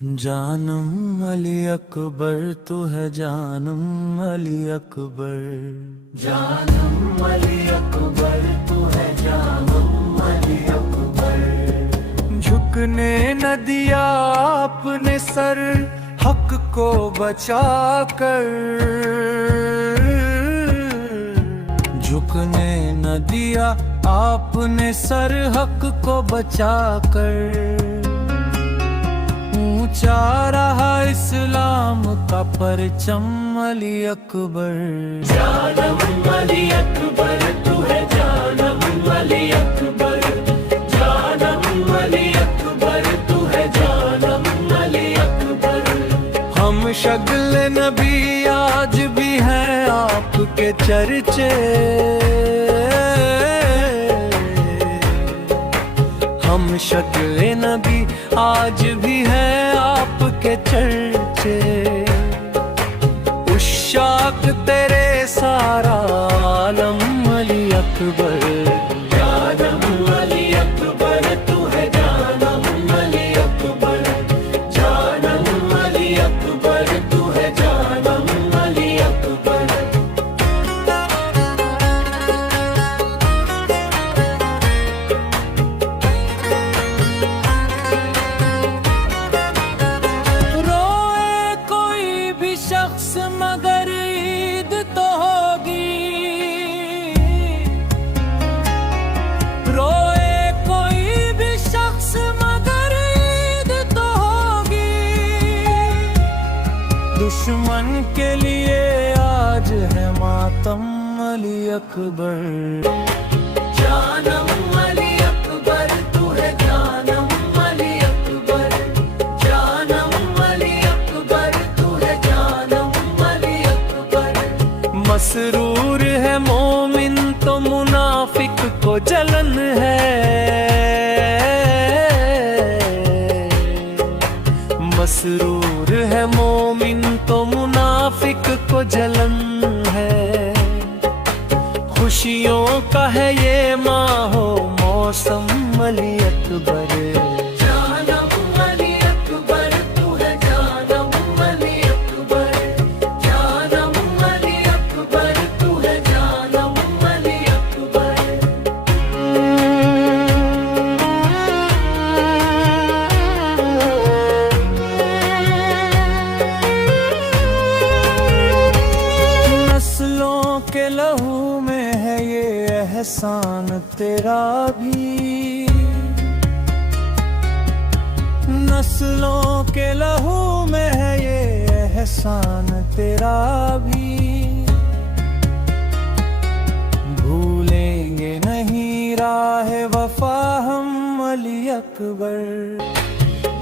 जानम अली अकबर तू है जानम अली अकबर। जानम अली अकबर तू है जानम अली अकबर। झुकने न दिया आपने सर हक को बचा कर। झुकने न दिया आपने सर हक को बचा कर। ऊंचा रहा इस्लाम का परचम अली अकबर। जानम अली अकबर तू है जानम अली अकबर। जानम अली अकबर तू है जानम अली अकबर। हम शक्ल नबी आज भी हैं आपके चर्चे। हम शक्ल नबी आज भी हैं आपके चर्चे। उशाक तेरे सारा आलम अली अकबर। जानम अली अकबर तू है जानम अली अकबर। जानम अली अकबर तू है जानम अली अकबर। मगर ईद तो होगी। रोए कोई भी शख्स मगर ईद तो होगी। दुश्मन के लिए आज है मातम अली अकबर। जानम अली अकबर तू है जानम अली अकबर। जानम अली अकबर तू है जानम। मसरूर है मोमिन तो मुनाफिक को जलन है। मसरूर है मोमिन तो मुनाफिक को जलन है। खुशियों का है ये माहो मौसम अली अकबर। के लहू में है ये एहसान तेरा भी। नस्लों के लहू में है ये एहसान तेरा भी। भूलेंगे नहीं राह वफा हम अली अकबर।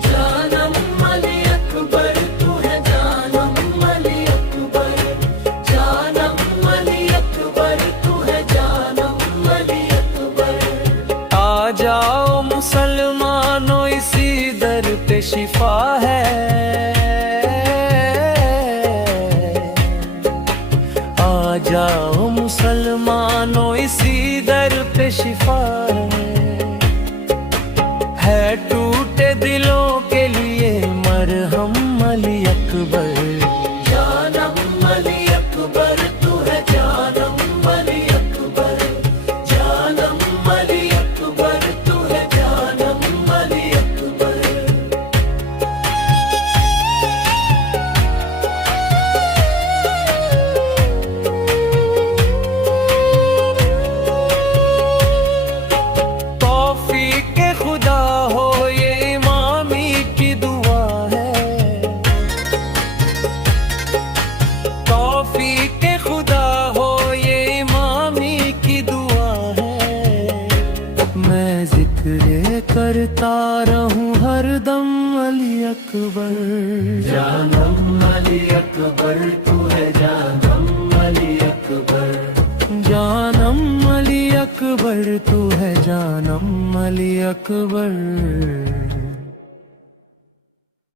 जानम अली अकबर तू है जानम अली अकबर। जानम अली अकबर तू है जानम अली अकबर। आ जाओ मुसलमानों इसी दर पे शिफा है। आ जाओ मुसलमानों इसी दर पे शिफा है। टूटे दिलों के लिए मरहम अली अकबर। जानम अली अकबर तू है जानम अली अकबर। जानम अली अकबर तू है जानम अली अकबर। तौफीक खुदा हो ये इमामी की दुआ है। तौफीक खुदा हो ये इमामी की दुआ है। मैं जिक्र करता रहूं हरदम अली अकबर। जानम अली अकबर तू है जानम अली अकबर। जानम अली अकबर तू है जानम अली अकबर।